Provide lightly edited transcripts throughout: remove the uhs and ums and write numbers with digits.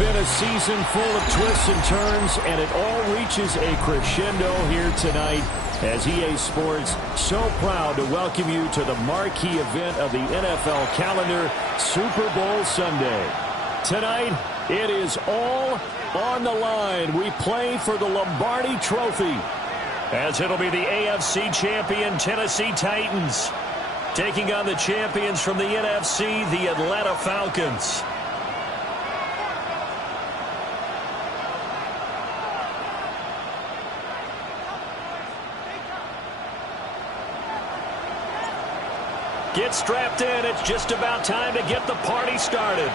been a season full of twists and turns, and it all reaches a crescendo here tonight as EA Sports so proud to welcome you to the marquee event of the NFL calendar, Super Bowl Sunday. Tonight, it is all on the line. We play for the Lombardi Trophy, as it'll be the AFC champion Tennessee Titans taking on the champions from the NFC, the Atlanta Falcons. Get strapped in. It's just about time to get the party started.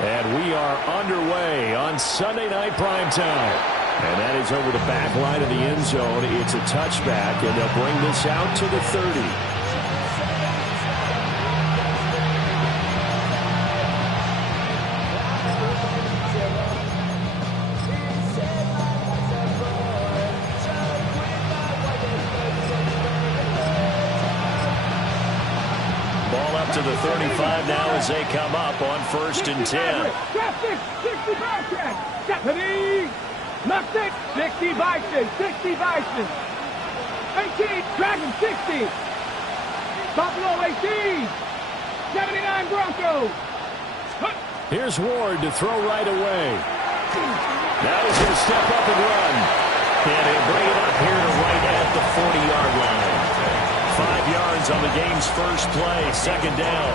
And we are underway on Sunday Night Primetime. And that is over the back line of the end zone. It's a touchback, and they'll bring this out to the 30. To the 35 now as they come up on 1st and 10. 60 Bison. 18, Dragon 60. Buffalo 18. 79 Broncos. Here's Ward to throw right away. Now he's going to step up and run. And he'll bring it up here to right at the 40-yard line. 5 yards on the game's first play, 2nd down.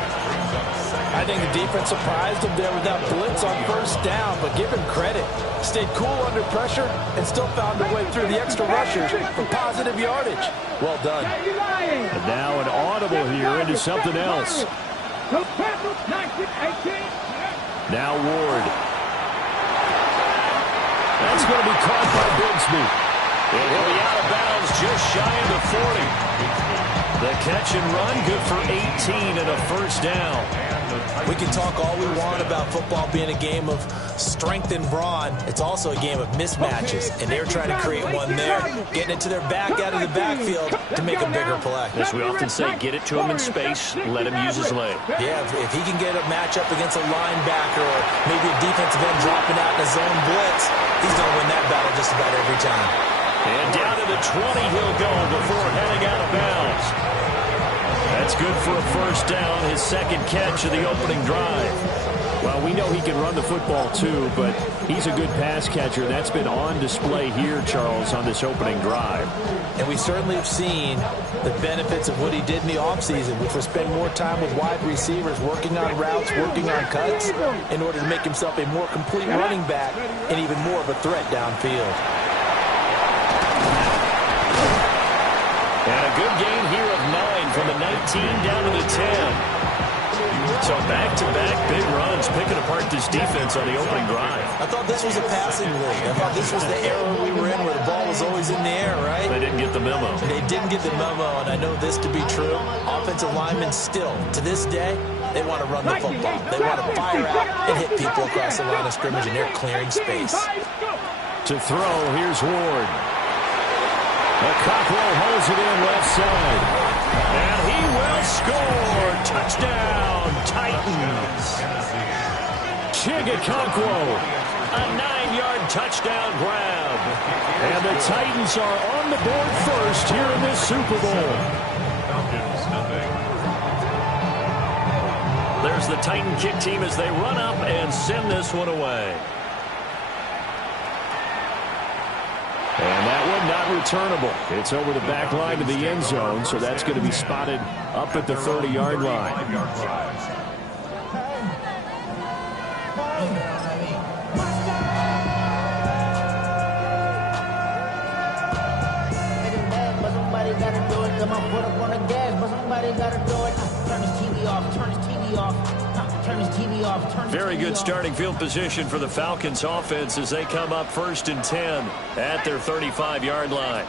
I think the defense surprised him there with that blitz on 1st down, but give him credit. Stayed cool under pressure and still found a way through the extra rushers for positive yardage. Well done. And now an audible here into something else. Now Ward. That's going to be caught by Bigsby. And he'll be out of bounds just shy of the 40. The catch and run, good for 18 and a 1st down. We can talk all we want about football being a game of strength and brawn. It's also a game of mismatches, and they're trying to create one there, getting it to their back out of the backfield to make a bigger play. As we often say, get it to him in space, let him use his leg. Yeah, if he can get a matchup against a linebacker or maybe a defensive end dropping out in a zone blitz, he's going to win that battle just about every time. And down to the 20 he'll go before heading out of bounds. That's good for a 1st down, his 2nd catch of the opening drive. Well, we know he can run the football too, but he's a good pass catcher. That's been on display here, Charles, on this opening drive. And we certainly have seen the benefits of what he did in the offseason, which was spend more time with wide receivers, working on routes, working on cuts, in order to make himself a more complete running back and even more of a threat downfield. And a good gain here of 9 from the 19 down to the 10. So back-to-back big runs, picking apart this defense on the opening drive. I thought this was a passing league. I thought this was the era we were in where the ball was always in the air, right? They didn't get the memo. They didn't get the memo, and I know this to be true. Offensive linemen still, to this day, they want to run the football. They want to fire out and hit people across the line of scrimmage, and they're clearing space. To throw, here's Ward. Cockrell holds it in left side. And he will score. Touchdown, Titans. Chigga-Conquo, a 9-yard touchdown grab. And the Titans are on the board first here in this Super Bowl. There's the Titan kick team as they run up and send this one away. And that one not returnable. It's over the back line of the end zone, so that's going to be spotted up at the 30-yard line. Very good starting field position for the Falcons offense as they come up 1st and 10 at their 35-yard line.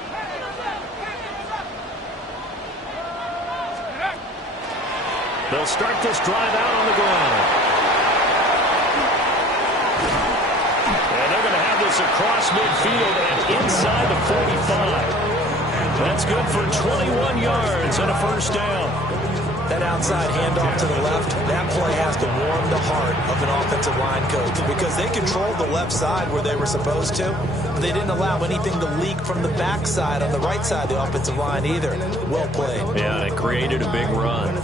They'll start this drive out on the ground. And they're going to have this across midfield and inside the 45. That's good for 21 yards and a 1st down. That outside handoff to the left, that play has to warm the heart of an offensive line coach because they controlled the left side where they were supposed to, but they didn't allow anything to leak from the backside on the right side of the offensive line either. Well played. Yeah, and it created a big run. Right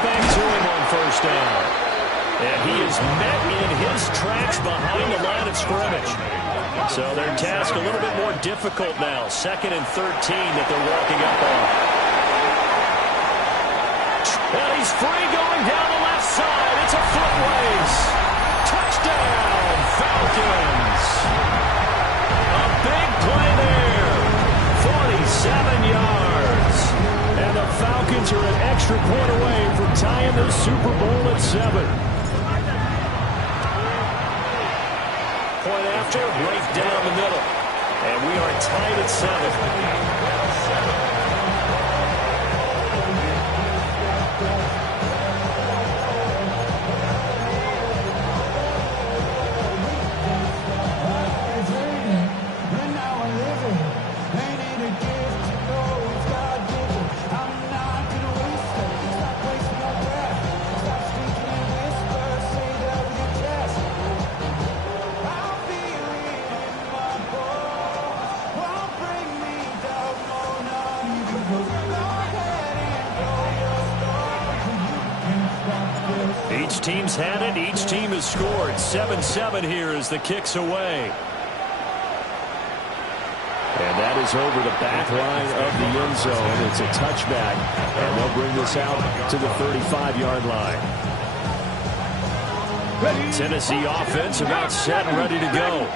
back to him on first down. And he is met in his tracks behind the line of scrimmage. So their task a little bit more difficult now. 2nd and 13 that they're walking up on. And he's free going down the left side. It's a foot race. Touchdown, Falcons. A big play there. 47 yards. And the Falcons are an extra point away from tying the Super Bowl at 7. Point after, right down the middle. And we are tied at 7. Each team's had it. Each team has scored. 7-7 here as the kick's away. And that is over the back line of the end zone. It's a touchback. And they'll bring this out to the 35-yard line. Tennessee offense about set and ready to go.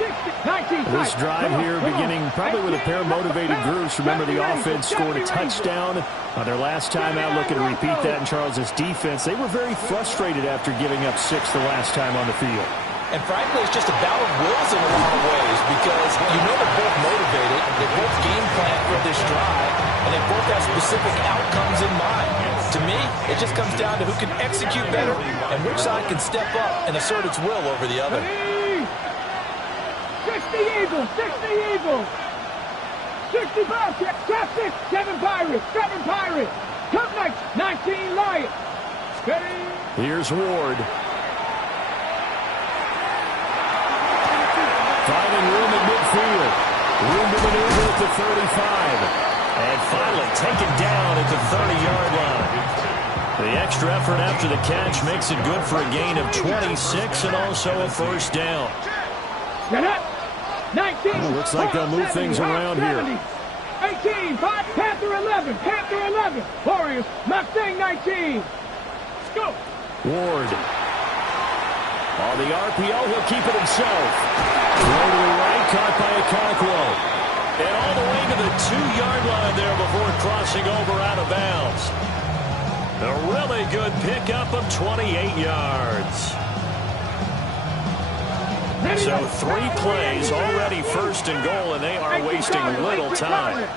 This drive here beginning probably with a pair of motivated groups. Remember, the offense scored a touchdown on their last time out. Looking to repeat that in Charles' defense. They were very frustrated after giving up 6 the last time on the field. And frankly, it's just a battle of wills in a lot of ways because you know they're both motivated, they both game plan for this drive, and they both have specific outcomes in mind. To me, it just comes down to who can execute better and which side can step up and assert its will over the other. 60 Eagles, 60 Eagles. 60 Bobcats, top 6, 7 Pirates, 7 Pirates. Top Knights, 19 Lions. Steady. Here's Ward. Finding room at midfield. Room to maneuver at the 35. And finally taken down at the 30-yard line. The extra effort after the catch makes it good for a gain of 26 and also a first down. 19. Well, looks like they'll move things around here. 18, 5, Panther 11, Panther 11. Warriors, Mustang 19. Let's go. Ward. On the RPO, he'll keep it himself. Throw to the right, caught by Okonkwo. And all the way to the 2-yard line there before crossing over out of bounds. A really good pickup of 28 yards. So 3 plays, already first and goal, and they are wasting little time.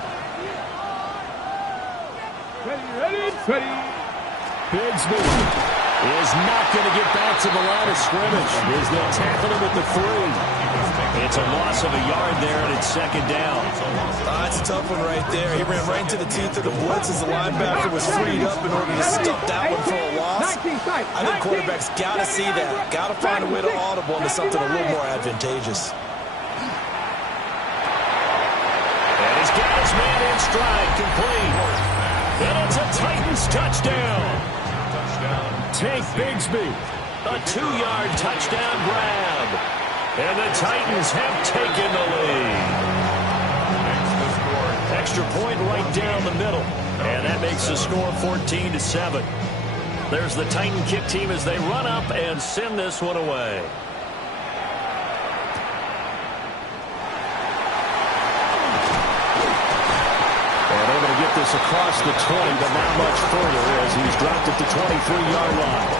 Ready. Bigsby is not going to get back to the line of scrimmage as they'll tackle him at the 3. It's a loss of a yard there, and it's second down. That's a tough one right there. He ran right into the teeth of the blitz as the linebacker was freed up in order to stuff that one for a loss. I think quarterbacks got to see that. Got to find a way to audible into something a little more advantageous. And he's got his man in stride, complete. And it's a Titans touchdown. Tank Bigsby, a 2-yard touchdown grab. And the Titans have taken the lead. Extra point right down the middle. And that makes the score 14-7. There's the Titan kick team as they run up and send this one away. And able to get this across the 20, but not much further as he's dropped at the 23-yard line.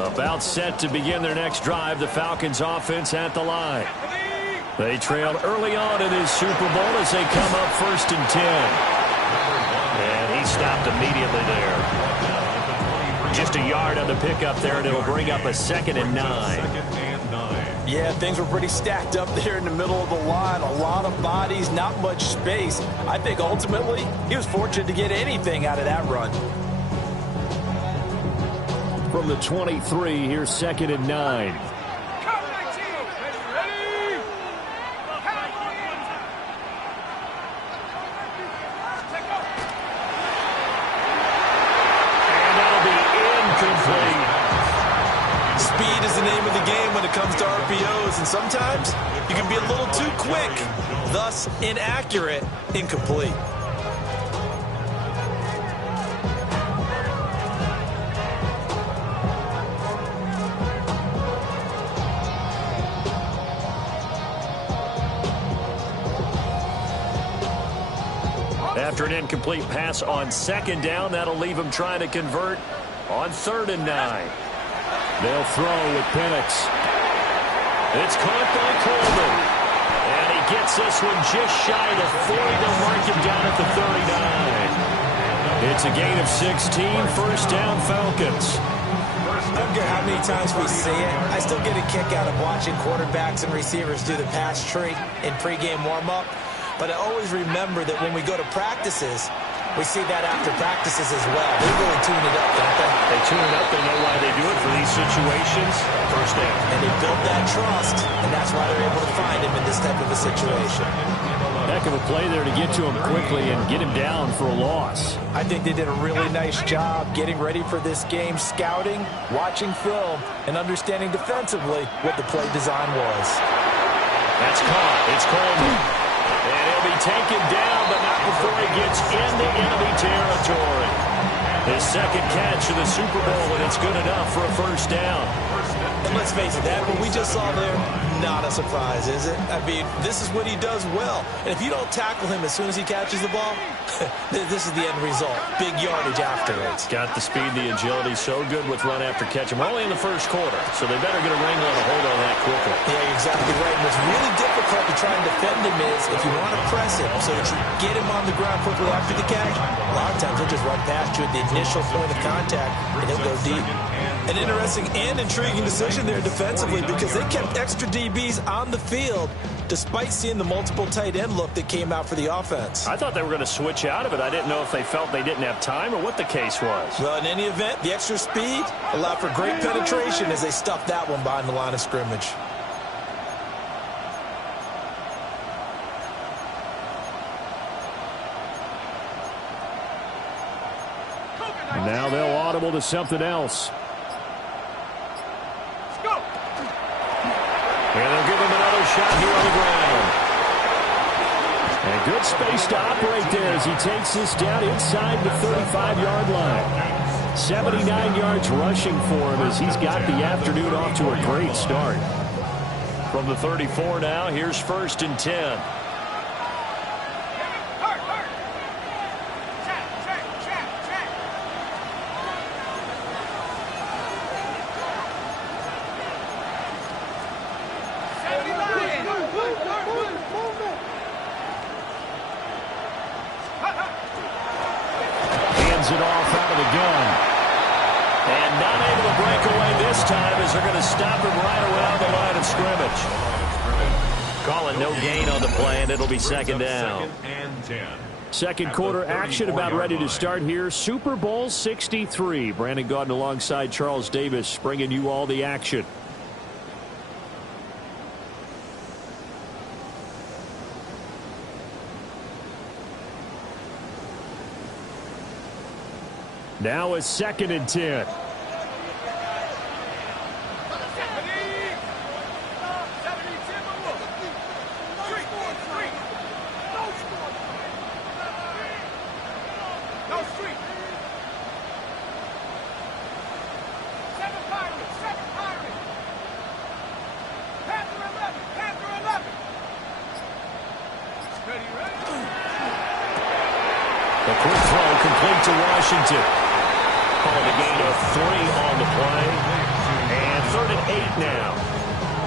About set to begin their next drive. The Falcons offense at the line. They trailed early on in this Super Bowl as they come up 1st and 10. And he stopped immediately there. Just a yard on the pickup there, and it'll bring up a 2nd and 9. Yeah, things were pretty stacked up there in the middle of the line. A lot of bodies, not much space. I think ultimately he was fortunate to get anything out of that run. From the 23, here's 2nd and 9. Speed is the name of the game when it comes to RPOs, and sometimes you can be a little too quick, thus inaccurate, incomplete. After an incomplete pass on 2nd down, that'll leave him trying to convert on 3rd and 9. They'll throw with Penix. It's caught by Coleman. And he gets this one just shy of the 40. They'll mark him down at the 39. It's a gain of 16. 1st down, Falcons. I don't care how many times we see it. I still get a kick out of watching quarterbacks and receivers do the pass tree in pregame warm-up. But I always remember that when we go to practices, we see that after practices as well. They really tune it up, don't they? They tune it up. They know why they do it for these situations. 1st down. And they build that trust, and that's why they're able to find him in this type of a situation. Heck of a play there to get to him quickly and get him down for a loss. I think they did a really nice job getting ready for this game, scouting, watching film, and understanding defensively what the play design was. That's caught. It's Coleman. And he'll be taken down, but not before he gets into enemy territory. His 2nd catch of the Super Bowl, and it's good enough for a 1st down. And let's face it, that what we just saw there, not a surprise, is it? I mean, this is what he does well. And if you don't tackle him as soon as he catches the ball, this is the end result. Big yardage afterwards. Got the speed, the agility, so good with run after catch. I'm only in the 1st quarter, so they better get a wrangle and a hold on that quickly. Yeah, you're exactly right. And what's really difficult to try and defend him is if you want to press him so that you get him on the ground quickly after the catch, a lot of times he'll just run past you at the initial point of contact, and he'll go deep. An interesting and intriguing decision there defensively because they kept extra DBs on the field despite seeing the multiple tight end look that came out for the offense. I thought they were going to switch out of it. I didn't know if they felt they didn't have time or what the case was. Well, in any event, the extra speed allowed for great penetration as they stuffed that one behind the line of scrimmage. And now they'll audible to something else. And they'll give him another shot here on the ground. And good space to operate there as he takes this down inside the 35-yard line. 79 yards rushing for him as he's got the afternoon off to a great start. From the 34 now, here's 1st and 10. It off out of the gun. And not able to break away this time as they're going to stop him right around the line of scrimmage. Calling no gain on the play, and it'll be 2nd down. 2nd quarter action about ready to start here. Super Bowl 63. Brandon Gaudin alongside Charles Davis bringing you all the action. Now it's 2nd and 10. The quick throw complete to Washington. Called a gain of 3 on the play. And 3rd and 8 now.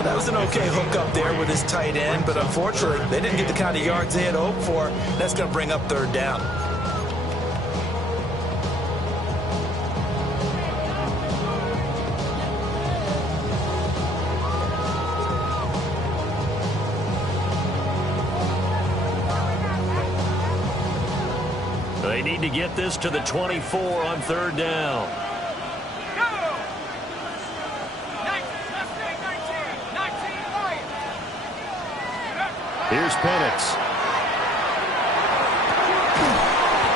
That was an okay hook up there with his tight end, but unfortunately, they didn't get the kind of yards they had hoped for. That's going to bring up 3rd down. They need to get this to the 24 on 3rd down. Here's Penix.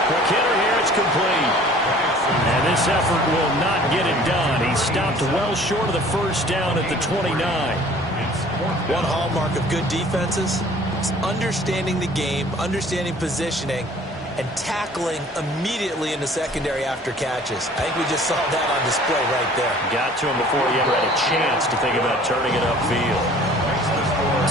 McKinnon here, it's complete. And this effort will not get it done. He stopped well short of the 1st down at the 29. One hallmark of good defenses is understanding the game, understanding positioning, and tackling immediately in the secondary after catches. I think we just saw that on display right there. Got to him before he ever had a chance to think about turning it upfield.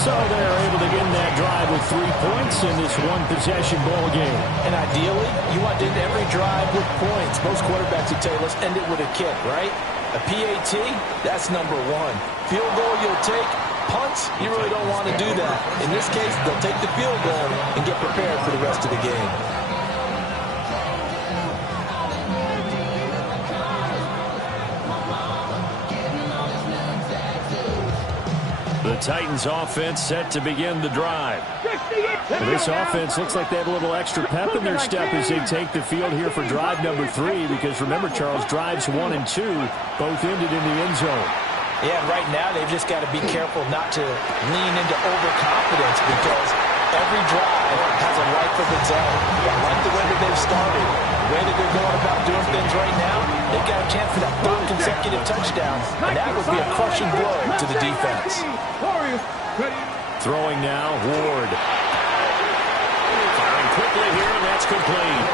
So they're able to end that drive with 3 points in this one-possession ball game. And ideally, you want to end every drive with points. Most quarterbacks would tell you, let's end it with a kick, right? A PAT, that's number 1. Field goal you'll take. Punts, you really don't want to do that. In this case, they'll take the field goal and get prepared for the rest of the game. The Titans offense set to begin the drive. This offense looks like they have a little extra pep in their step as they take the field here for drive number 3, because remember, Charles, drives 1 and 2 both ended in the end zone. Yeah, right now they've just got to be careful not to lean into overconfidence, because every drive has a life of its own. I like the way that they've started, the way that they're going about doing things right now. They've got a chance for that 3rd consecutive touchdown, and that would be a crushing blow to the defense. Throwing now, Ward. Firing quickly here, and that's complete.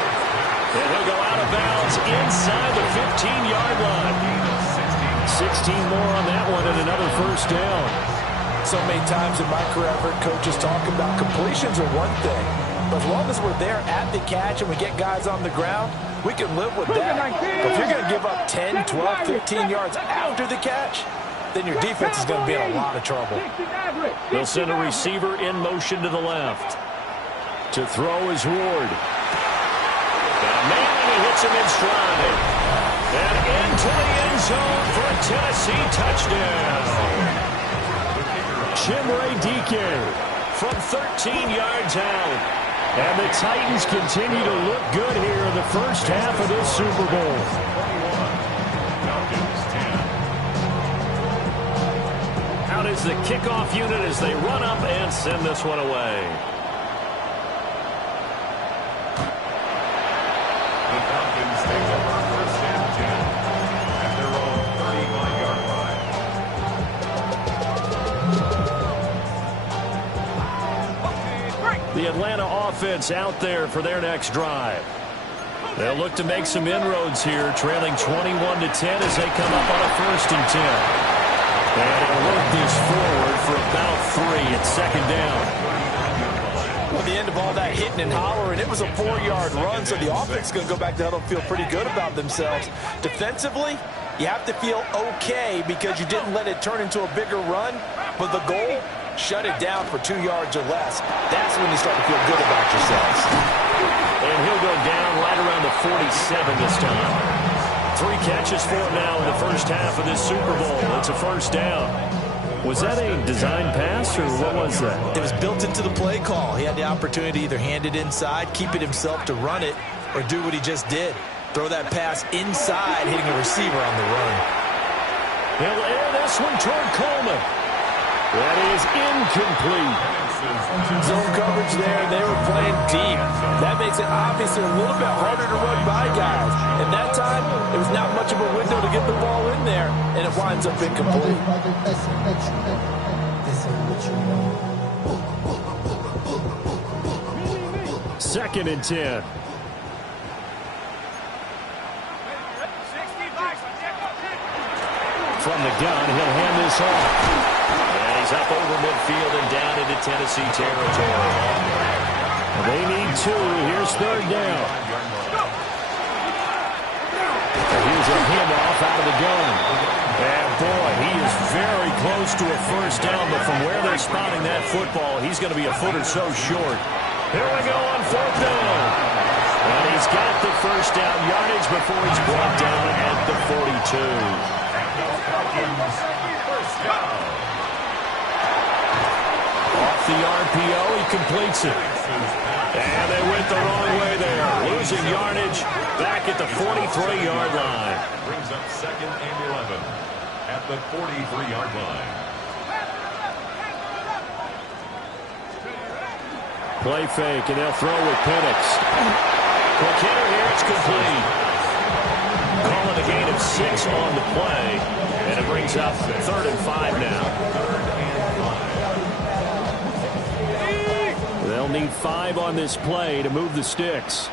And he'll go out of bounds inside the 15-yard line. 16 more on that one and another 1st down. So many times in my career, I've heard coaches talk about completions are one thing, but as long as we're there at the catch and we get guys on the ground, we can live with that. But if you're going to give up 10, 12, 15 yards after the catch, then your defense is going to be in a lot of trouble. They'll send a receiver in motion to the left. To throw is Ward. Got a man, and he hits him in stride. And into the end zone for a Tennessee touchdown. Chimere Dike from 13 yards out. And the Titans continue to look good here in the 1st half of this Super Bowl. Out is the kickoff unit as they run up and send this one away. The Falcons take over 1st and 10 at their own 35-yard line. The Atlanta offense out there for their next drive. They'll look to make some inroads here, trailing 21-10 as they come up on a 1st and 10. And he'll work this forward for about 3 at 2nd down. At the end of all that hitting and hollering, it was a 4-yard run, so the offense is going to go back to huddle and feel pretty good about themselves. Defensively, you have to feel okay because you didn't let it turn into a bigger run, but the goal, shut it down for 2 yards or less. That's when you start to feel good about yourselves. And he'll go down right around the 47 this time. 3 catches for him now in the 1st half of this Super Bowl. It's a 1st down. Was that a design pass, or what was that? It was built into the play call. He had the opportunity to either hand it inside, keep it himself to run it, or do what he just did. Throw that pass inside, hitting a receiver on the run. He'll air this one toward Coleman. That is incomplete. Zone coverage there. They were playing deep. That makes it obviously a little bit harder to run by guys. And that time, there was not much of a window to get the ball in there, and it winds up incomplete. 2nd and 10. From the gun, he'll hand this off. And he's up over midfield and down into Tennessee territory. They need 2. Here's 3rd down. And here's a handoff out of the gun. And boy, he is very close to a first down, but from where they're spotting that football, he's going to be a foot or so short. Here we go on fourth down. And he's got the first down yardage before he's brought down at the 42. Off the RPO, he completes it. And they went the wrong way there. Losing yardage back at the 43-yard line. Brings up 2nd and 11 at the 43-yard line. Play fake, and they'll throw with Penix. Quick hitter here, it's complete. Calling a gain of 6 on the play, and it brings up 3rd and 5 now. They'll need 5 on this play to move the sticks.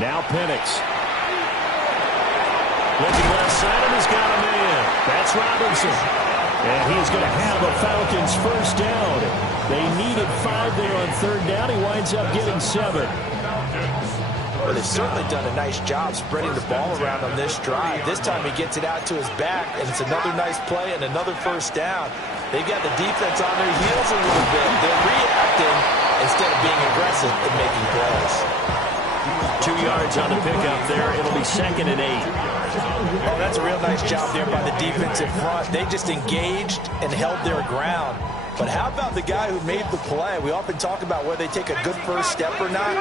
Now Penix. Looking left side, and he's got a man. That's Robinson. And he's going to have a Falcons first down. They needed 5 there on 3rd down. He winds up getting 7. Well, they've certainly done a nice job spreading the ball around on this drive. This time he gets it out to his back, and it's another nice play and another first down. They've got the defense on their heels a little bit. They're reacting instead of being aggressive and making plays. 2 yards on the pickup there. It'll be 2nd and 8. Oh, that's a real nice job there by the defense in front. They just engaged and held their ground. But how about the guy who made the play? We often talk about whether they take a good first step or not.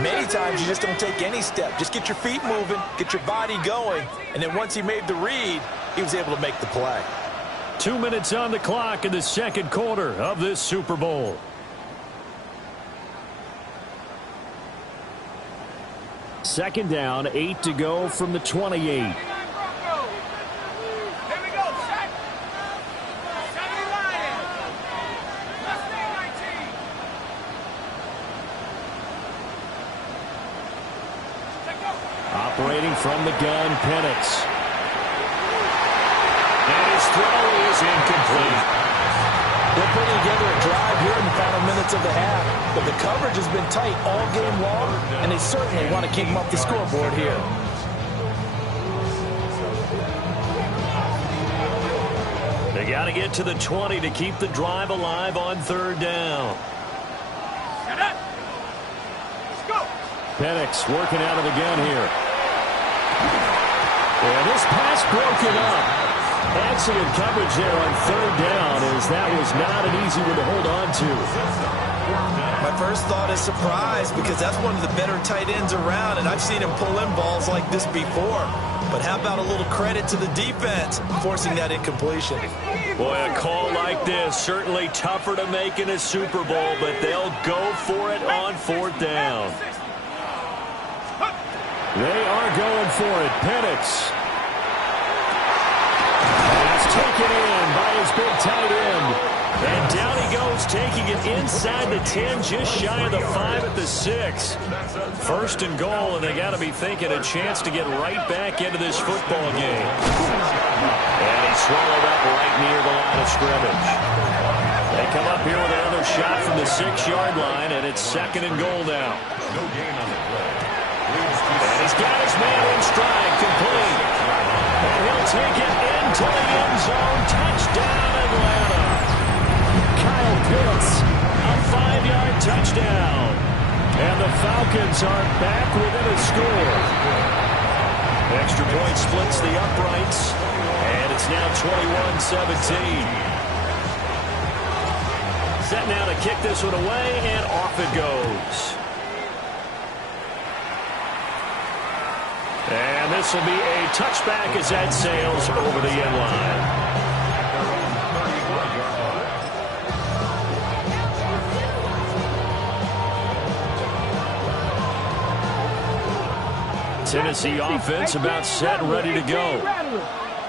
Many times you just don't take any step. Just get your feet moving, get your body going, and then once he made the read, he was able to make the play. 2 minutes on the clock in the 2nd quarter of this Super Bowl. Second down, 8 to go from the 28. Operating from the gun, Penix. And his throw is incomplete. They're putting together a drive here in the final minutes of the half, but the coverage has been tight all game long, and they certainly want to keep them up the scoreboard here. They got to get to the 20 to keep the drive alive on 3rd down. Penix working out of the gun here. And this pass broken up. Excellent coverage there on 3rd down, as that was not an easy one to hold on to. My first thought is surprise, because that's one of the better tight ends around, and I've seen him pull in balls like this before. But how about a little credit to the defense forcing that incompletion? Boy, a call like this, certainly tougher to make in a Super Bowl, but they'll go for it on 4th down. They are going for it. Penix. Taken in by his big tight end. And down he goes, taking it inside the 10, just shy of the 5 at the 6. 1st and goal, and they got to be thinking a chance to get right back into this football game. And he's swallowed up right near the line of scrimmage. They come up here with another shot from the 6-yard line, and it's 2nd and goal now. No gain on the play. And he's got his man in stride, complete. And he'll take it into the end zone. Touchdown, Atlanta. Kyle Pitts, a 5-yard touchdown. And the Falcons are back within a score. Extra point splits the uprights. And it's now 21-17. Set now to kick this one away, and off it goes. And this will be a touchback as that sails over the end line. Tennessee offense about set and ready to go.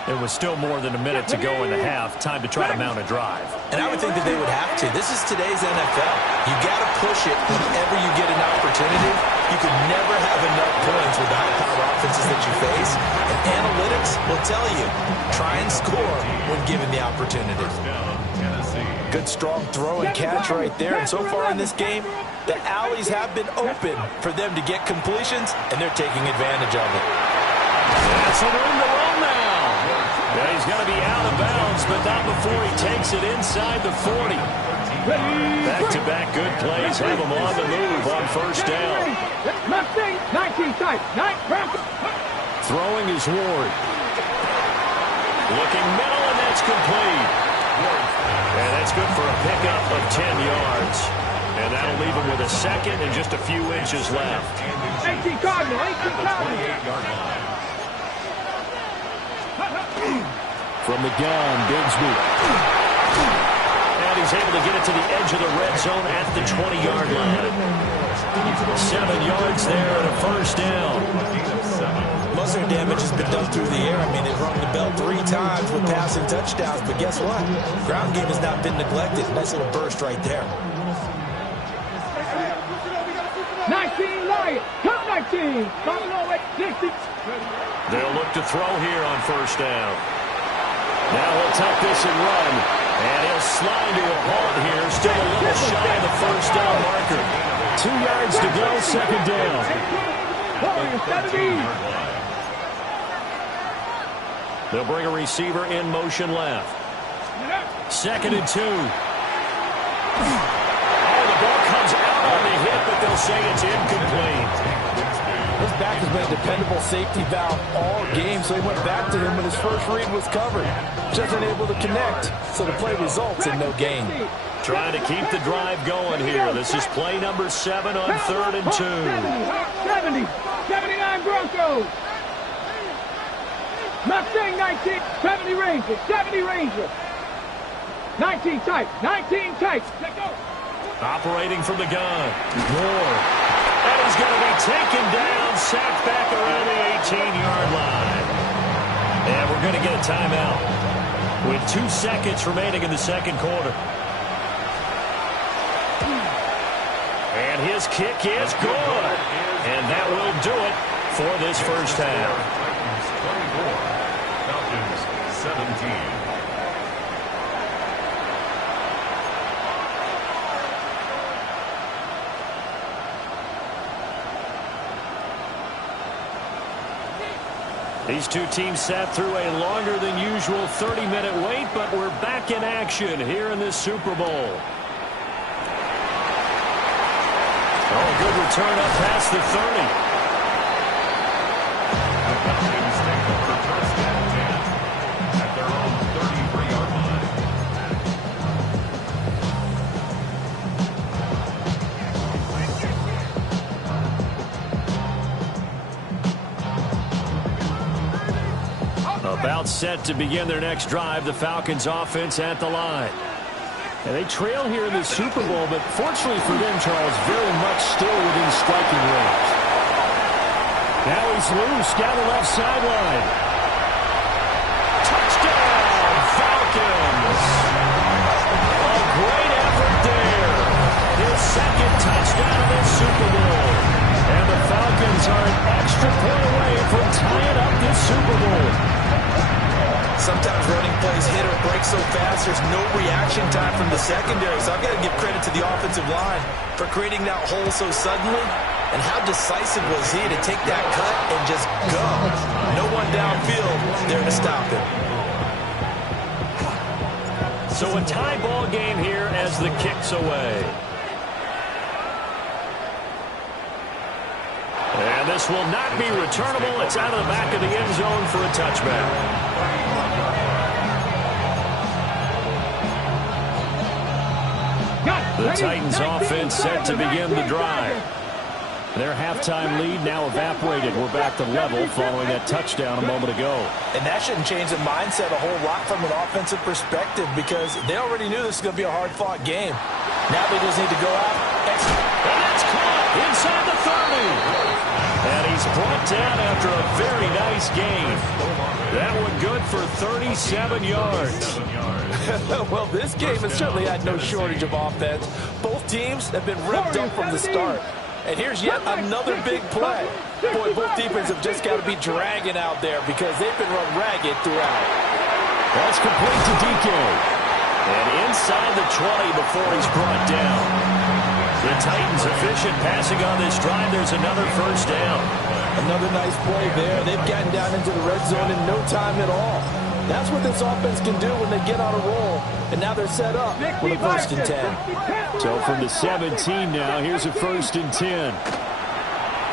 It was still more than a minute to go in the half. Time to try to mount a drive. And I would think that they would have to. This is today's NFL. You got to push it whenever you get an opportunity. You could never have enough points with the high-powered offenses that you face. And analytics will tell you, try and score when given the opportunity. Good, strong throw and catch right there. And so far in this game, the alleys have been open for them to get completions, and they're taking advantage of it. That's a room to run now. Yeah, he's going to be out of bounds, but not before he takes it inside the 40. Back-to-back good plays have him on the move on first down. Mustang, 19 tight. Throwing is Ward. Looking middle, and that's complete. And that's good for a pickup of 10 yards. And that'll leave him with a second and just a few inches left. 18 Cardinal, 18 Cardinal. From the gun, Bigsby. And he's able to get it to the edge of the red zone at the 20-yard line. 7 yards there and a first down. Most of their damage has been done through the air. I mean, they've rung the bell 3 times with passing touchdowns, but guess what? Ground game has not been neglected. Nice little burst right there. 19 Lions, come 19. 60. They'll look to throw here on first down. Now he'll tuck this and run. And he'll slide to a halt here. Still a little shy of the first down marker. 2 yards to go, second down. They'll bring a receiver in motion left. 2nd and 2. Oh, the ball comes out on the hit, but they'll say it's incomplete. This back has been a dependable safety valve all game, so he went back to him when his first read was covered. Just unable to connect, so the play results in no gain. Trying to keep the drive going here. This is play number 7 on 3rd and 2. 70, 79 Broncos. Mustang 19, 70 Rangers, 70 Rangers. 19 tight, 19 tight. Let go. Operating from the gun. Moore. And he's going to be taken down, sacked back around the 18-yard line. And we're going to get a timeout with 2 seconds remaining in the second quarter. And his kick is good. And that will do it for this first half. Falcons 17. These two teams sat through a longer than usual 30-minute wait, but we're back in action here in this Super Bowl. Oh, good return up past the 30. The Falcons take over first and 10 at their own 33-yard line. About set to begin their next drive, the Falcons offense at the line. And they trail here in the Super Bowl, but fortunately for them, Charles, very much still within striking range. Now he's loose down the left sideline. Touchdown, Falcons! A great effort there. His second touchdown of this Super Bowl. And the Falcons are an extra point away from tying up this Super Bowl. Sometimes running plays hit or break so fast, there's no reaction time from the secondary. So I've got to give credit to the offensive line for creating that hole so suddenly. And how decisive was he to take that cut and just go? No one downfield there to stop him. So a tie ball game here as the kick's away. And this will not be returnable. It's out of the back of the end zone for a touchback. The Titans offense set to begin the drive. Their halftime lead now evaporated. We're back to level following that touchdown a moment ago. And that shouldn't change the mindset a whole lot from an offensive perspective because they already knew this was going to be a hard-fought game. Now they just need to go out. And that's caught inside the 30. And he's brought down after a very nice gain. That one good for 37 yards. Well, this game has certainly had no shortage of offense. Both teams have been revved up from the start. And here's yet another big play. Boy, both defenses have just got to be dragging out there because they've been run ragged throughout. That's complete to DK. And inside the 20 before he's brought down. The Titans efficient passing on this drive. There's another first down. Another nice play there. They've gotten down into the red zone in no time at all. That's what this offense can do when they get on a roll. And now they're set up with a 1st and 10. So from the 17 now, here's a 1st and 10.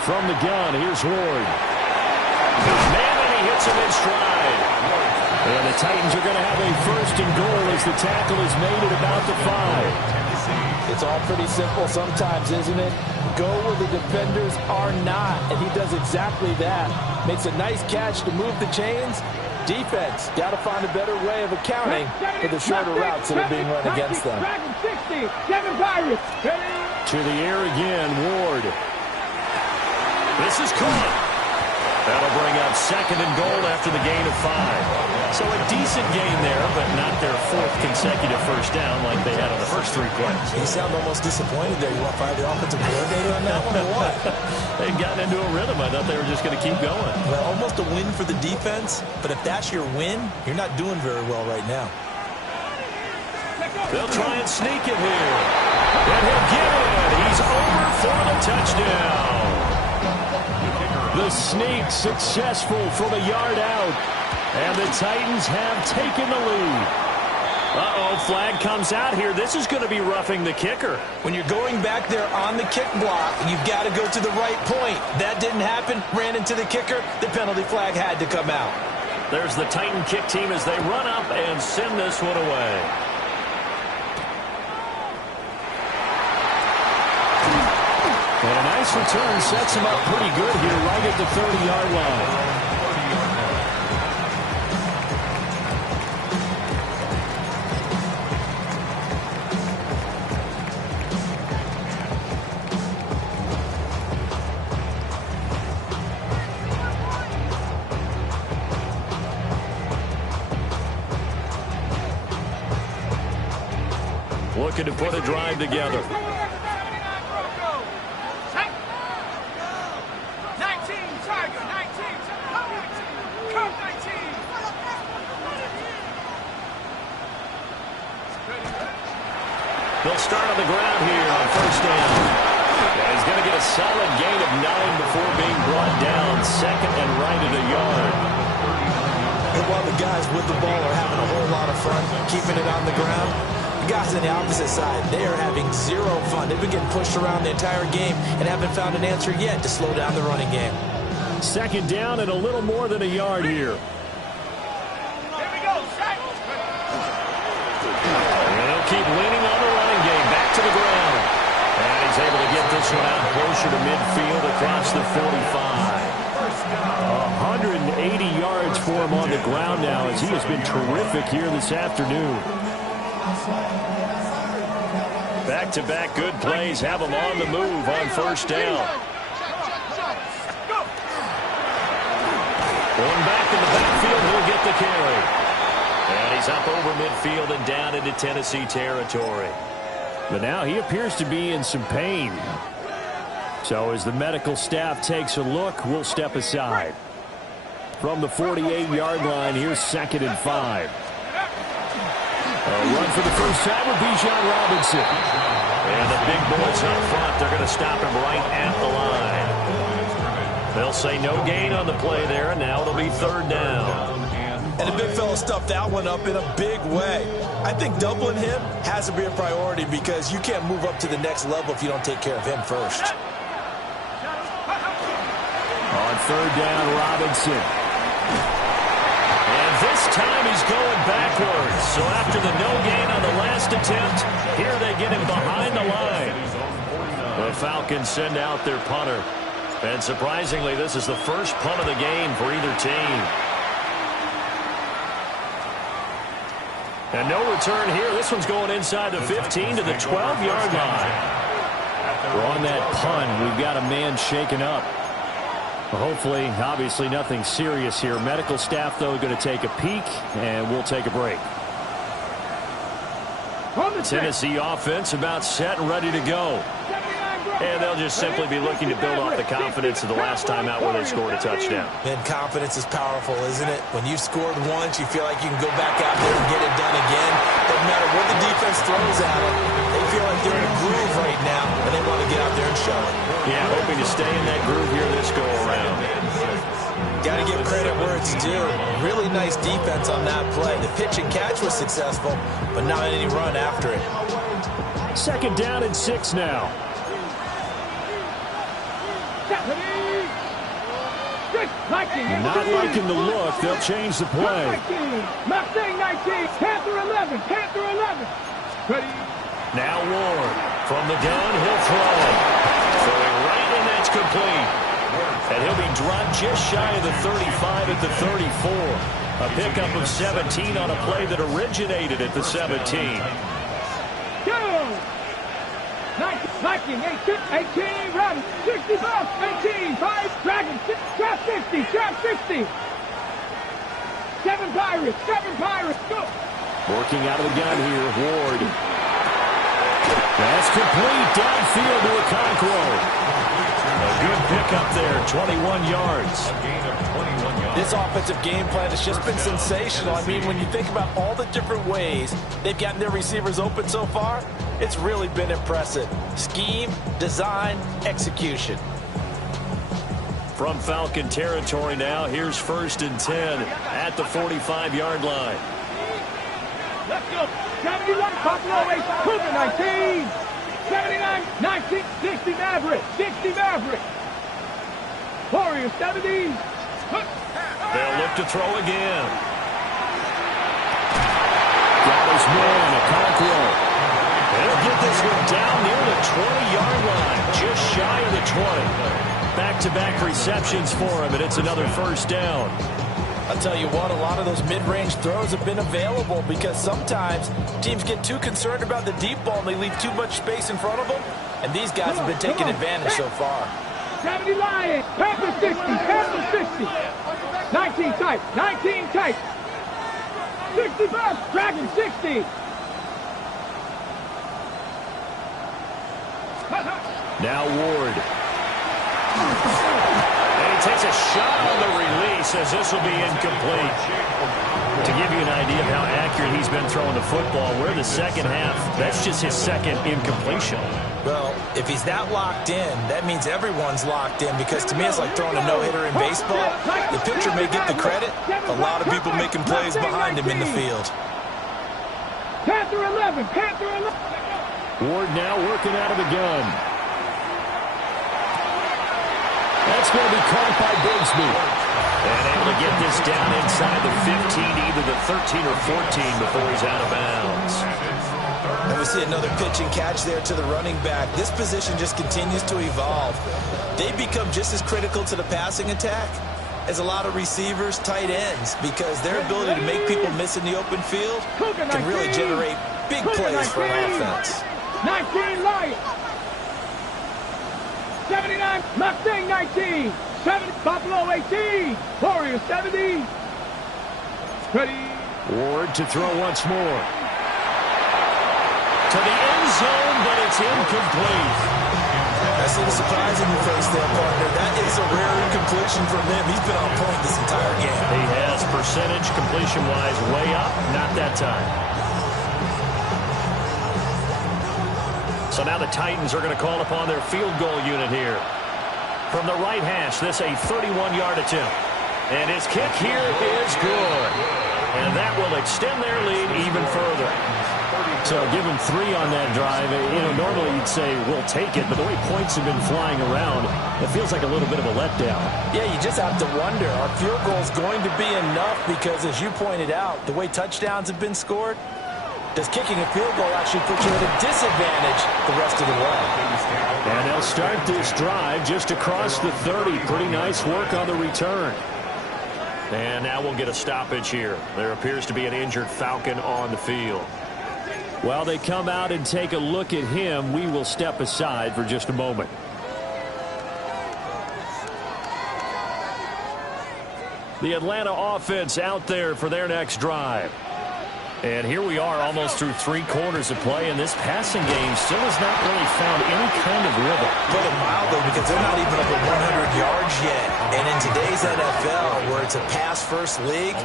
From the gun, here's Ward. Man, and he hits him in stride. And the Titans are going to have a 1st and goal as the tackle is made at about the 5. It's all pretty simple sometimes, isn't it? Go where the defenders are not, and he does exactly that. Makes a nice catch to move the chains. Defense got to find a better way of accounting for the shorter routes that are being run against them. To the air again, Ward. This is caught. That'll bring up 2nd and goal after the gain of 5. So a decent gain there, but not their 4th consecutive first down like they had on the first 3 plays. You sound almost disappointed there. You want to fire the offensive coordinator on that one or what? They've gotten into a rhythm. I thought they were just going to keep going. Well, almost a win for the defense, but if that's your win, you're not doing very well right now. They'll try and sneak it here. And he'll get it. He's over for the touchdown. The sneak successful from a yard out. And the Titans have taken the lead. Uh-oh, flag comes out here. This is going to be roughing the kicker. When you're going back there on the kick block, you've got to go to the right point. That didn't happen. Ran into the kicker. The penalty flag had to come out. There's the Titan kick team as they run up and send this one away. And a nice return sets him up pretty good here right at the 30-yard line. Looking to put a drive together. They'll start on the ground here on first down. Yeah, he's going to get a solid gain of 9 before being brought down. 2nd and right at a yard. And while the guys with the ball are having a whole lot of fun keeping it on the ground, the guys on the opposite side, they are having zero fun. They've been getting pushed around the entire game and haven't found an answer yet to slow down the running game. 2nd down and a little more than a yard here. They'll keep leaning on the running game. Back to the ground. And he's able to get this one out closer to midfield across the 45. 180 yards for him on the ground now as he has been terrific here this afternoon. Back-to-back good plays have him on the move on first down. Going back in the backfield, he'll get the carry. And he's up over midfield and down into Tennessee territory. But now he appears to be in some pain. So as the medical staff takes a look, we'll step aside. From the 48-yard line, here's 2nd and 5. A run for the first time with Bijan Robinson. And the big boys up front, they're going to stop him right at the line. They'll say no gain on the play there, and now it'll be 3rd down. And the big fella stuffed that one up in a big way. I think doubling him has to be a priority because you can't move up to the next level if you don't take care of him first. On 3rd down, Robinson. And this time he's going backwards. So after the no gain on the last attempt, here they get him behind the line. The Falcons send out their punter. And surprisingly, this is the first punt of the game for either team. And no return here. This one's going inside the 15 to the 12-yard line. We're on that punt. We've got a man shaken up. Hopefully, obviously nothing serious here. Medical staff, though, going to take a peek, and we'll take a break. Tennessee offense about set and ready to go. And they'll just simply be looking to build off the confidence of the last time out where they scored a touchdown. And confidence is powerful, isn't it? When you've scored once, you feel like you can go back out there and get it done again. Doesn't matter what the defense throws at them. They feel like they're in a groove right now, and they want to get out there and show it. Yeah, hoping to stay in that groove here this go-around. Got to give credit where it's due. Really nice defense on that play. The pitch and catch was successful, but not any run after it. 2nd down and 6 now. Not liking the look. They'll change the play. Mustang 19. Panther 11. Panther 11. Ready. Now Ward. From the gun, he'll throw. Throwing right, and that's complete. And he'll be dropped just shy of the 35 at the 34. A pickup of 17 on a play that originated at the 17. Go! 19, 18, run, 65, 18, 5, Dragon, trap 60, trap 60. 7 Pirates, go! Working out of the gun here, Ward. That's complete, downfield to Okonkwo. A good pickup there, 21 yards. A gain of 21 yards. This offensive game plan has just been sensational. I mean, when you think about all the different ways they've gotten their receivers open so far, it's really been impressive. Scheme, design, execution. From Falcon territory now, here's 1st and 10 at the 45-yard line. Let's go. 71, Buffalo Ace, Cougar 19. 79, 19, 60 Maverick, 60 Maverick. Warriors 70. They'll look to throw again. Got his man, Okonkwo. He'll get this one down near the 20-yard line, just shy of the 20. Back-to-back receptions for him, and it's another 1st down. I'll tell you what, a lot of those mid-range throws have been available because sometimes teams get too concerned about the deep ball and they leave too much space in front of them, and these guys have been taking advantage so far. 70 Lions, Panther 60, Panther 60. 19 tight, 19 tight. 65, Dragon 60. Now Ward. And he takes a shot on the release as this will be incomplete. To give you an idea of how accurate he's been throwing the football, we're in the 2nd half. That's just his 2nd incompletion. Well, if he's that locked in, that means everyone's locked in because to me it's like throwing a no-hitter in baseball. The pitcher may get the credit, a lot of people making plays behind him in the field. Panther 11, Panther 11. Ward now working out of the gun. That's going to be caught by Bigsby. And able to get this down inside the 15, either the 13 or 14 before he's out of bounds. And we see another pitch and catch there to the running back. This position just continues to evolve. They become just as critical to the passing attack as a lot of receivers, tight ends, because their ability to make people miss in the open field can really generate big plays for an offense. 19 Lions. 79 Mustang 19. 7 Buffalo 18. Warriors 70. Ready. Ward to throw once more. To the end zone, but it's incomplete. That's a little surprise in your face there, partner. That is a rare incompletion from him. He's been on point this entire game. He has percentage completion-wise way up, not that time. So now the Titans are going to call upon their field goal unit here. From the right hash, this a 31-yard attempt. And his kick here is good. And that will extend their lead even further. So give him 3 on that drive. You know, normally you'd say, we'll take it, but the way points have been flying around, it feels like a little bit of a letdown. Yeah, you just have to wonder, are field goals going to be enough? Because as you pointed out, the way touchdowns have been scored, does kicking a field goal actually put you at a disadvantage the rest of the way? And they'll start this drive just across the 30. Pretty nice work on the return. And now we'll get a stoppage here. There appears to be an injured Falcon on the field. While they come out and take a look at him, we will step aside for just a moment. The Atlanta offense out there for their next drive. And here we are almost through 3 quarters of play, and this passing game still has not really found any kind of rhythm. Put it mildly, because they're not even up at 100 yards yet. And in today's NFL, where it's a pass-first league,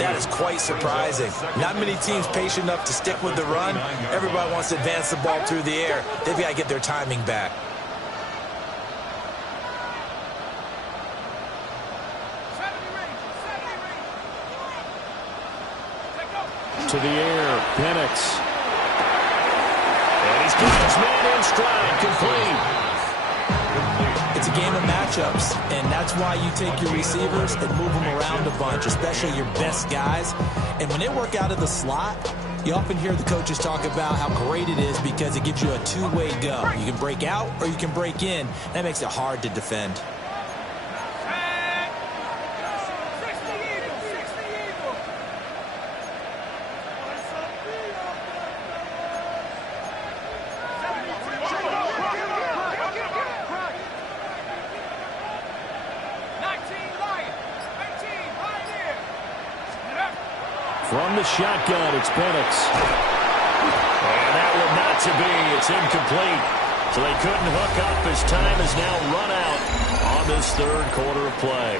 that is quite surprising. Not many teams patient enough to stick with the run. Everybody wants to advance the ball through the air. They've got to get their timing back. To the air, Penix. And he's got his man in stride, complete. It's a game of matchups, and that's why you take your receivers and move them around a bunch, especially your best guys. And when they work out of the slot, you often hear the coaches talk about how great it is because it gives you a two-way go. You can break out or you can break in. That makes it hard to defend. From the shotgun, it's Penix. And that one not to be. It's incomplete. So they couldn't hook up as time has now run out on this 3rd quarter of play.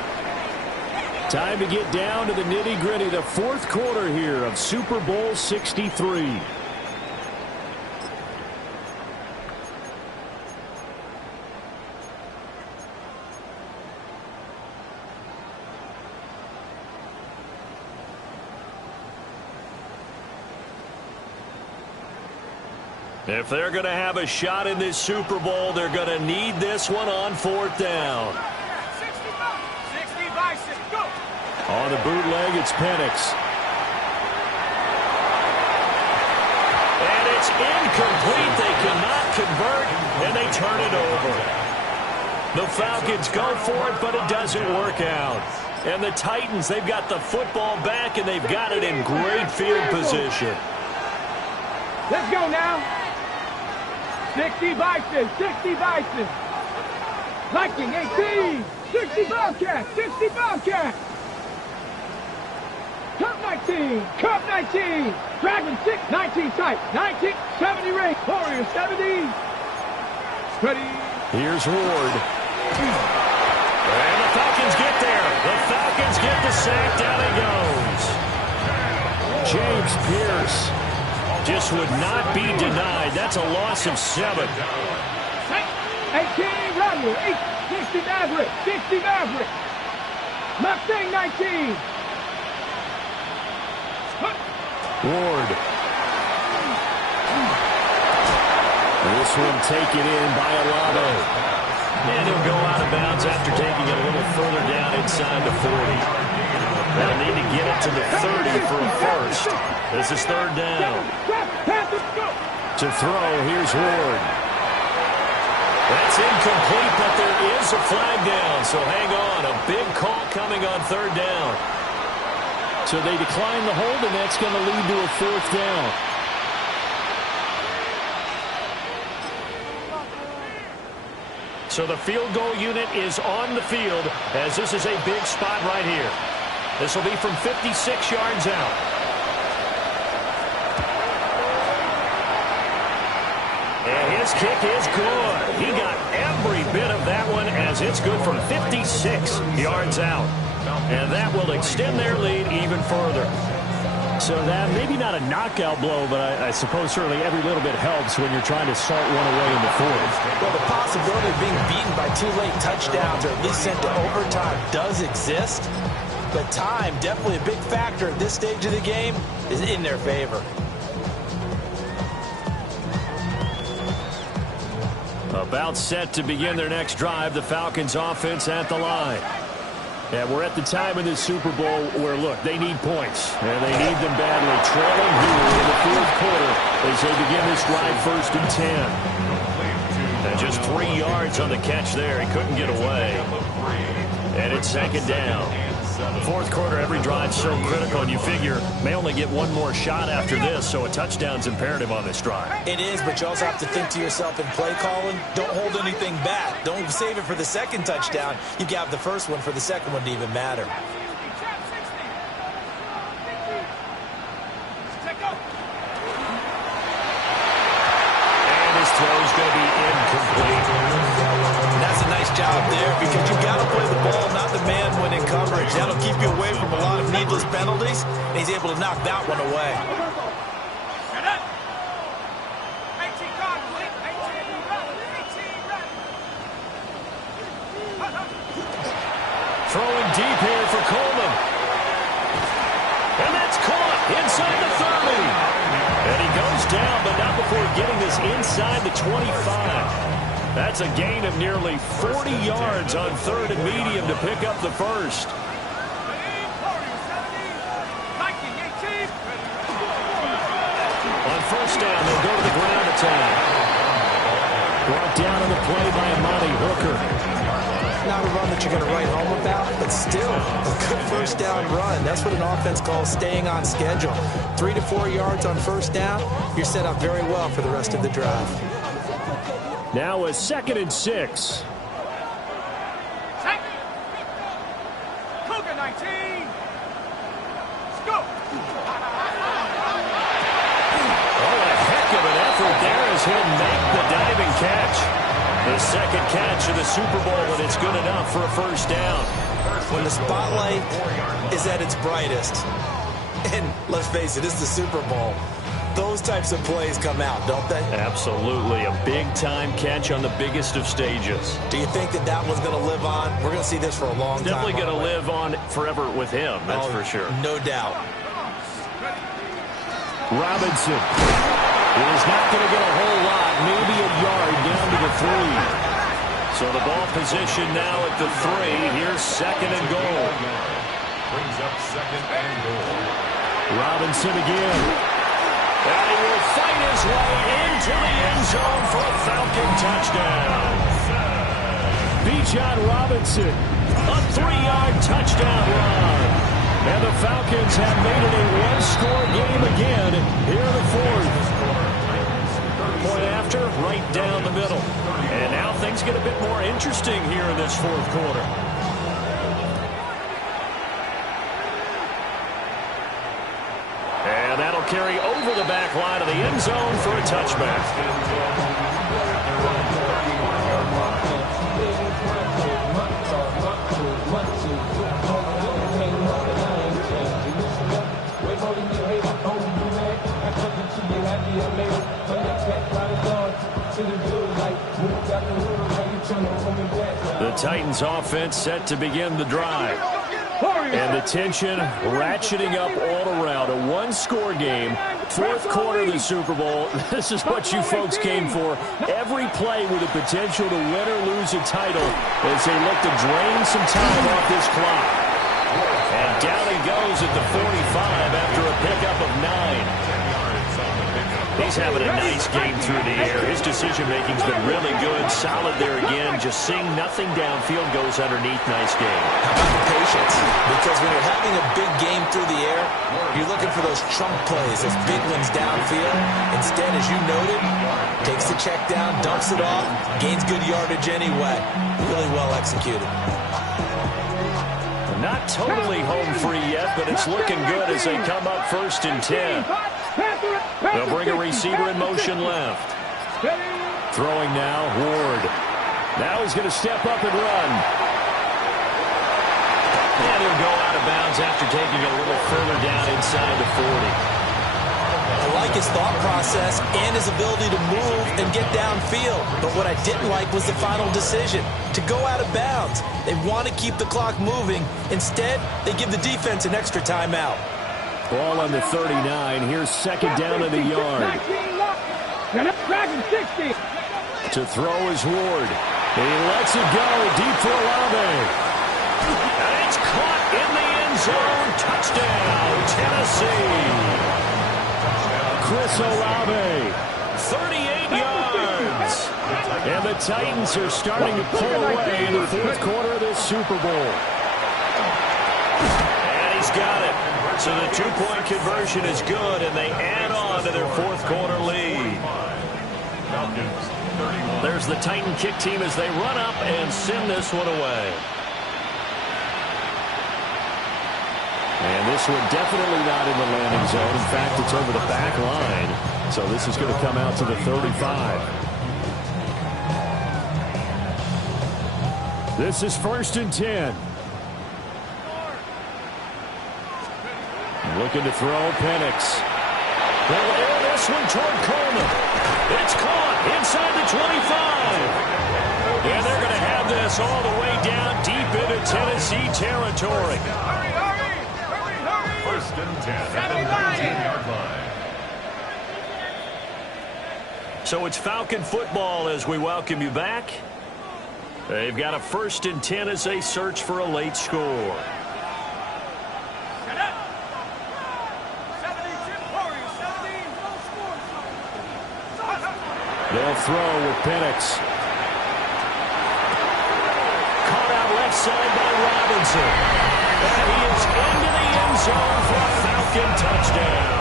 Time to get down to the nitty-gritty, the 4th quarter here of Super Bowl 63. If they're going to have a shot in this Super Bowl, they're going to need this one on 4th down. 60 by 6, go! On the bootleg, it's Penix. And it's incomplete. They cannot convert, and they turn it over. The Falcons go for it, but it doesn't work out. And the Titans, they've got the football back, and they've got it in great field position. Let's go now. 60 Bison, 60 Bison. Viking 18, 60 Bobcats, 60 Bobcats. Cup 19, Cup 19. Dragon 6, 19 tight, 19, 70 ring, Warrior 70. Ready. Here's Ward. And the Falcons get there. The Falcons get the sack. Down he goes. James Pierce just would not be denied. That's a loss of 7. 18 Rodney, 60 Maverick, 60 Maverick. Mustang 19. Ward. This one taken in by Alado. And he'll go out of bounds after taking it a little further down inside the 40. They'll need to get it to the 30 for a first. This is 3rd down. To throw, here's Ward. That's incomplete, but there is a flag down, so hang on. A big call coming on 3rd down. So they decline the hold, and that's going to lead to a 4th down. So the field goal unit is on the field, as this is a big spot right here. This will be from 56 yards out. And his kick is good. He got every bit of that one, as it's good from 56 yards out. And that will extend their lead even further. So that, maybe not a knockout blow, but I suppose certainly every little bit helps when you're trying to salt one away in the 4th. Well, the possibility of being beaten by 2 late touchdowns, or at least sent to overtime, does exist. But time, definitely a big factor at this stage of the game, is in their favor. About set to begin their next drive, the Falcons offense at the line. And we're at the time in this Super Bowl where, look, they need points, and they need them badly. Trailing here in the 4th quarter as they begin this drive 1st and 10. And just 3 yards on the catch there. He couldn't get away. And it's 2nd down. 4th quarter, every drive so critical, and you figure may only get one more shot after this, so a touchdown's imperative on this drive. It is, but you also have to think to yourself in play calling, don't hold anything back. Don't save it for the 2nd touchdown. You got the first one for the 2nd one to even matter. yardage. That'll keep you away from a lot of needless penalties, and he's able to knock that one away. Throwing deep here for Coleman. And that's caught inside the 30. And he goes down, but not before getting this inside the 25. That's a gain of nearly 40 yards on third and medium to pick up the first. On first down, they'll go to the ground attack. Brought down on the play by Amani Hooker. Not a run that you're going to write home about, but still a good first down run. That's what an offense calls staying on schedule. 3 to 4 yards on first down, you're set up very well for the rest of the drive. Now a 2nd and 6. Cougar 19. Let's go. Oh, a heck of an effort there as he'll make the diving catch. The second catch of the Super Bowl, and it's good enough for a first down. When the spotlight is at its brightest, and let's face it, it's the Super Bowl, those types of plays come out, don't they? Absolutely. A big-time catch on the biggest of stages. Do you think that that one's going to live on? We're going to see this for a long time. Definitely going to live on forever with him, that's for sure. No doubt. Robinson is not going to get a whole lot, maybe a yard down to the 3. So the ball position now at the 3. Here's 2nd and goal. Brings up 2nd and goal. Robinson again. And he will fight his way into the end zone for a Falcon touchdown. Bijan Robinson, a 3-yard touchdown run. And the Falcons have made it a one-score game again here in the 4th. Point after, right down the middle. And now things get a bit more interesting here in this 4th quarter. And that'll carry over the back line of the end zone for a touchback. The Titans offense set to begin the drive. And the tension ratcheting up all around. A one-score game, 4th quarter of the Super Bowl. This is what you folks came for. Every play with the potential to win or lose a title as they look to drain some time off this clock. And down he goes at the 45 after a pickup of 9. He's having a nice game through the air. His decision-making's been really good. Solid there again. Just seeing nothing downfield goes underneath. Nice game. How about the patience? Because when you're having a big game through the air, you're looking for those chunk plays, those big ones downfield. Instead, as you noted, takes the check down, dumps it off, gains good yardage anyway. Really well executed. Not totally home free yet, but it's looking good as they come up 1st and 10. They'll bring a receiver in motion left. Throwing now, Ward. Now he's going to step up and run. And he'll go out of bounds after taking a little further down inside the 40. I like his thought process and his ability to move and get downfield. But what I didn't like was the final decision, to go out of bounds. They want to keep the clock moving. Instead, they give the defense an extra timeout. Ball on the 39. Here's 2nd down in the yard. To throw is Ward. He lets it go deep for Olave. And it's caught in the end zone. Touchdown, Tennessee. Chris Olave, 38 yards. And the Titans are starting to pull away in the 4th quarter of this Super Bowl. And he's got it. So the 2-point conversion is good, and they add on to their 4th quarter lead. There's the Titan kick team as they run up and send this one away. And this one definitely not in the landing zone. In fact, it's over the back line. So this is going to come out to the 35. This is 1st and 10. Looking to throw, Penix. They'll air this one toward Coleman. It's caught inside the 25. And they're going to have this all the way down deep into Tennessee territory. First and 10 at the 19-yard line. So it's Falcon football as we welcome you back. They've got a 1st and 10 as they search for a late score. They'll throw with Penix. Caught out left side by Robinson. And he is into the end zone for a Falcon touchdown.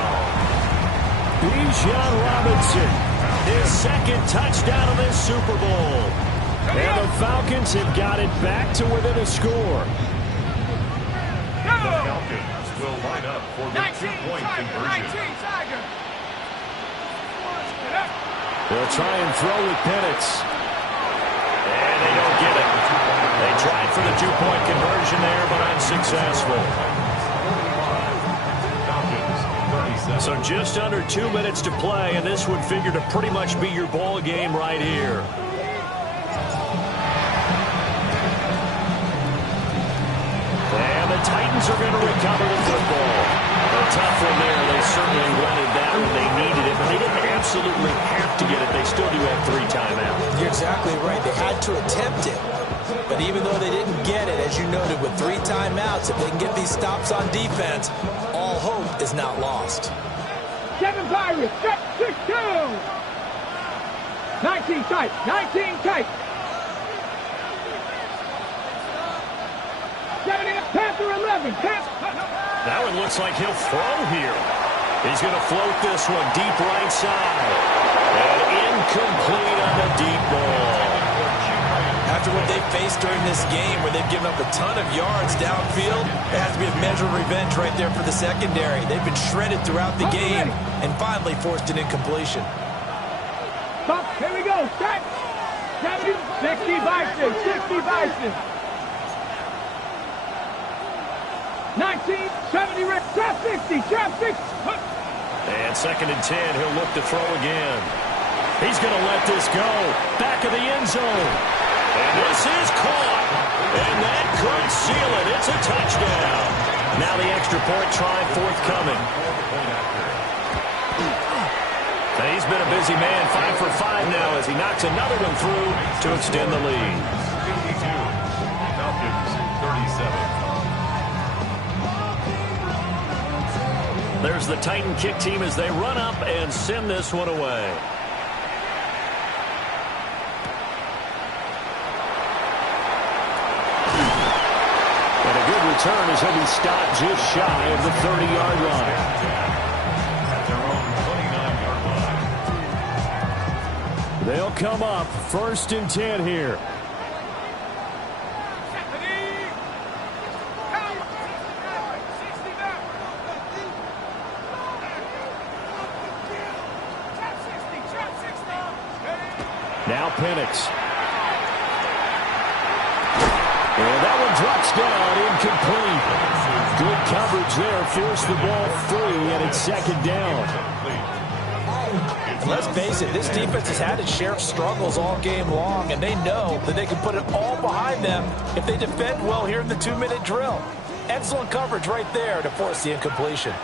Bijan Robinson, his 2nd touchdown of this Super Bowl. And the Falcons have got it back to within a score. The Falcons will line up for the 2-point conversion. They'll try and throw with Penix. And they don't get it. They tried for the 2-point conversion there, but unsuccessful. So just under 2 minutes to play, and this would figure to pretty much be your ball game right here. And the Titans are going to recover the football. A tough one there. They certainly wanted that when they needed it, but they didn't absolutely have to get it. They still do have 3 timeouts. You're exactly right. They had to attempt it. But even though they didn't get it, as you noted, with 3 timeouts, if they can get these stops on defense, all hope is not lost. 7 Pirates, 6-2. 19 tight, 19 tight. 70, Panther 11, That one looks like he'll throw here. He's going to float this one deep right side. And incomplete on the deep ball. After what they faced during this game, where they've given up a ton of yards downfield, it has to be a measure of revenge right there for the secondary. They've been shredded throughout the game and finally forced an incompletion. Stop, here we go, set. 70, 60 Bison, 60 Bison. 19, 70, trap 60, trap 60. And 2nd and 10, he'll look to throw again. He's going to let this go. Back of the end zone. And this is caught. And that could seal it. It's a touchdown. Now the extra point try forthcoming. He's been a busy man, 5 for 5 now as he knocks another one through to extend the lead. 52, Falcons 37. There's the Titan kick team as they run up and send this one away. And a good return as he'll be stopped just shy of the 30-yard line. At their own 29-yard line. They'll come up 1st and 10 here. Now Penix. And that one drops down, incomplete. Good coverage there, forced the ball free, and it's 2nd down. Let's face it, this defense has had its share of struggles all game long, and they know that they can put it all behind them if they defend well here in the 2-minute drill. Excellent coverage right there to force the incompletion.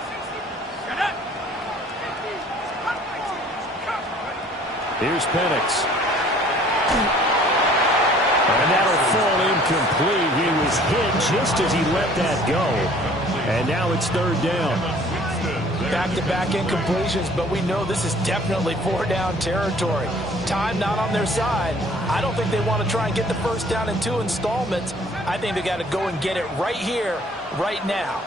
Here's Penix. And that'll fall incomplete. He was hit just as he let that go. And now it's 3rd down. Back-to-back incompletions, but we know this is definitely 4-down territory. Time not on their side. I don't think they want to try and get the 1st down in 2 installments. I think they got to go and get it right here, right now.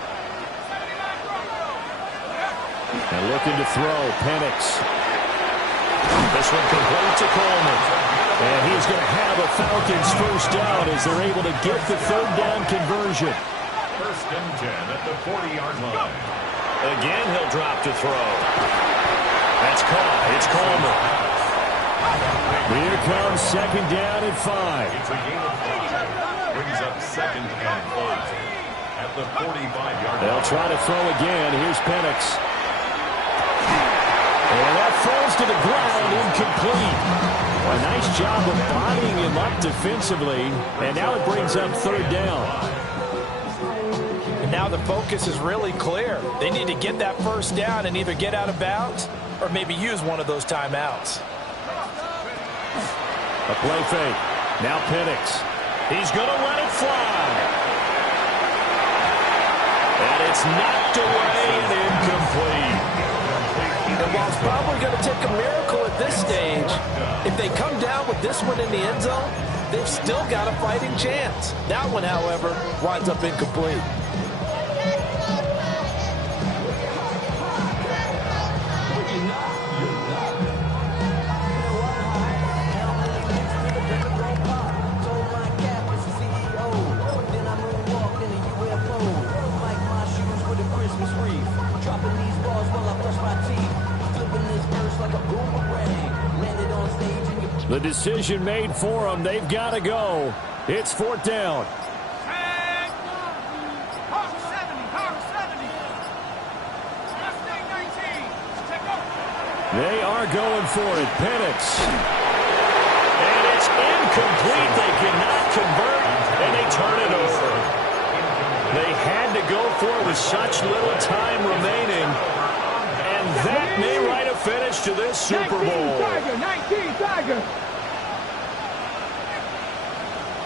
And looking to throw, Penix. This one complete to Coleman. And he's going to have a Falcons 1st down as they're able to get the 3rd down conversion. 1st and 10 at the 40-yard line. Again, he'll drop to throw. That's caught. It's Coleman. Here comes 2nd down and 5. It's a game of 5. Brings up 2nd and 5. at the 45-yard line. They'll try to throw again. Here's Penix. And that falls to the ground, incomplete. A nice job of bodying him up defensively. And now it brings up third down. And now the focus is really clear. They need to get that first down and either get out of bounds or maybe use one of those timeouts. A play fake. Now Penix. He's going to let it fly. And it's knocked away and incomplete. And while it's probably going to take a miracle at this stage, if they come down with this one in the end zone, they've still got a fighting chance. That one, however, winds up incomplete. The decision made for them. They've got to go. It's fourth down. They are going for it. Penix. And it's incomplete. They cannot convert, and they turn it over. They had to go for it with such little time remaining. And that may write a finish to this Super Bowl. 19 Tiger.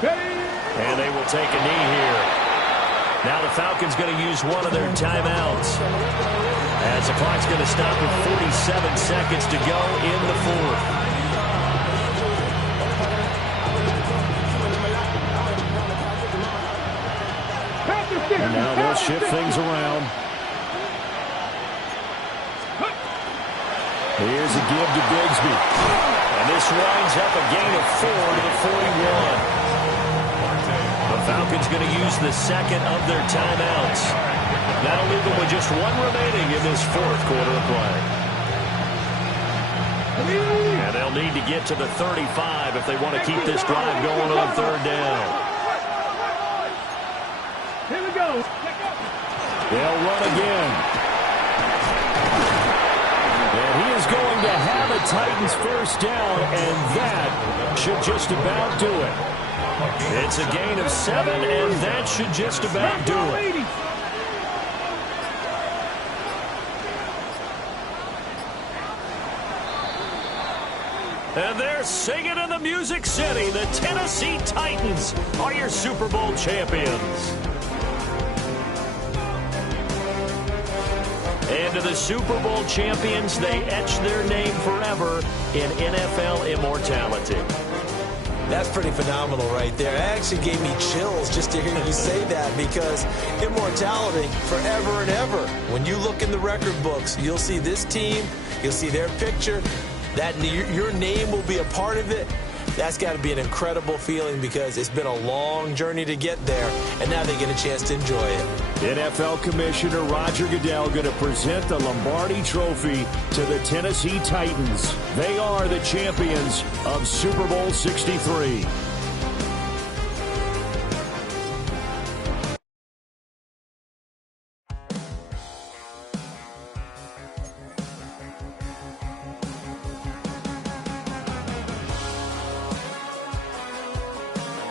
And they will take a knee here. Now the Falcons going to use one of their timeouts. As the clock's going to stop with 47 seconds to go in the fourth. And now they'll shift things around. Here's a give to Bigsby. And this winds up a gain of 4 to the 41. The Falcons going to use the second of their timeouts. That'll leave them with just one remaining in this fourth quarter of play. And they'll need to get to the 35 if they want to keep this drive going on third down. Here we go. They'll run again. And he is going to have a Titans first down, and that should just about do it. It's a gain of 7, and that should just about do it. And they're singing in the Music City. The Tennessee Titans are your Super Bowl champions. And to the Super Bowl champions, they etch their name forever in NFL immortality. That's pretty phenomenal right there. It actually gave me chills just to hear you say that, because immortality forever and ever. When you look in the record books, you'll see this team, you'll see their picture, that your name will be a part of it. That's got to be an incredible feeling, because it's been a long journey to get there, and now they get a chance to enjoy it. NFL Commissioner Roger Goodell going to present the Lombardi Trophy to the Tennessee Titans. They are the champions of Super Bowl 63.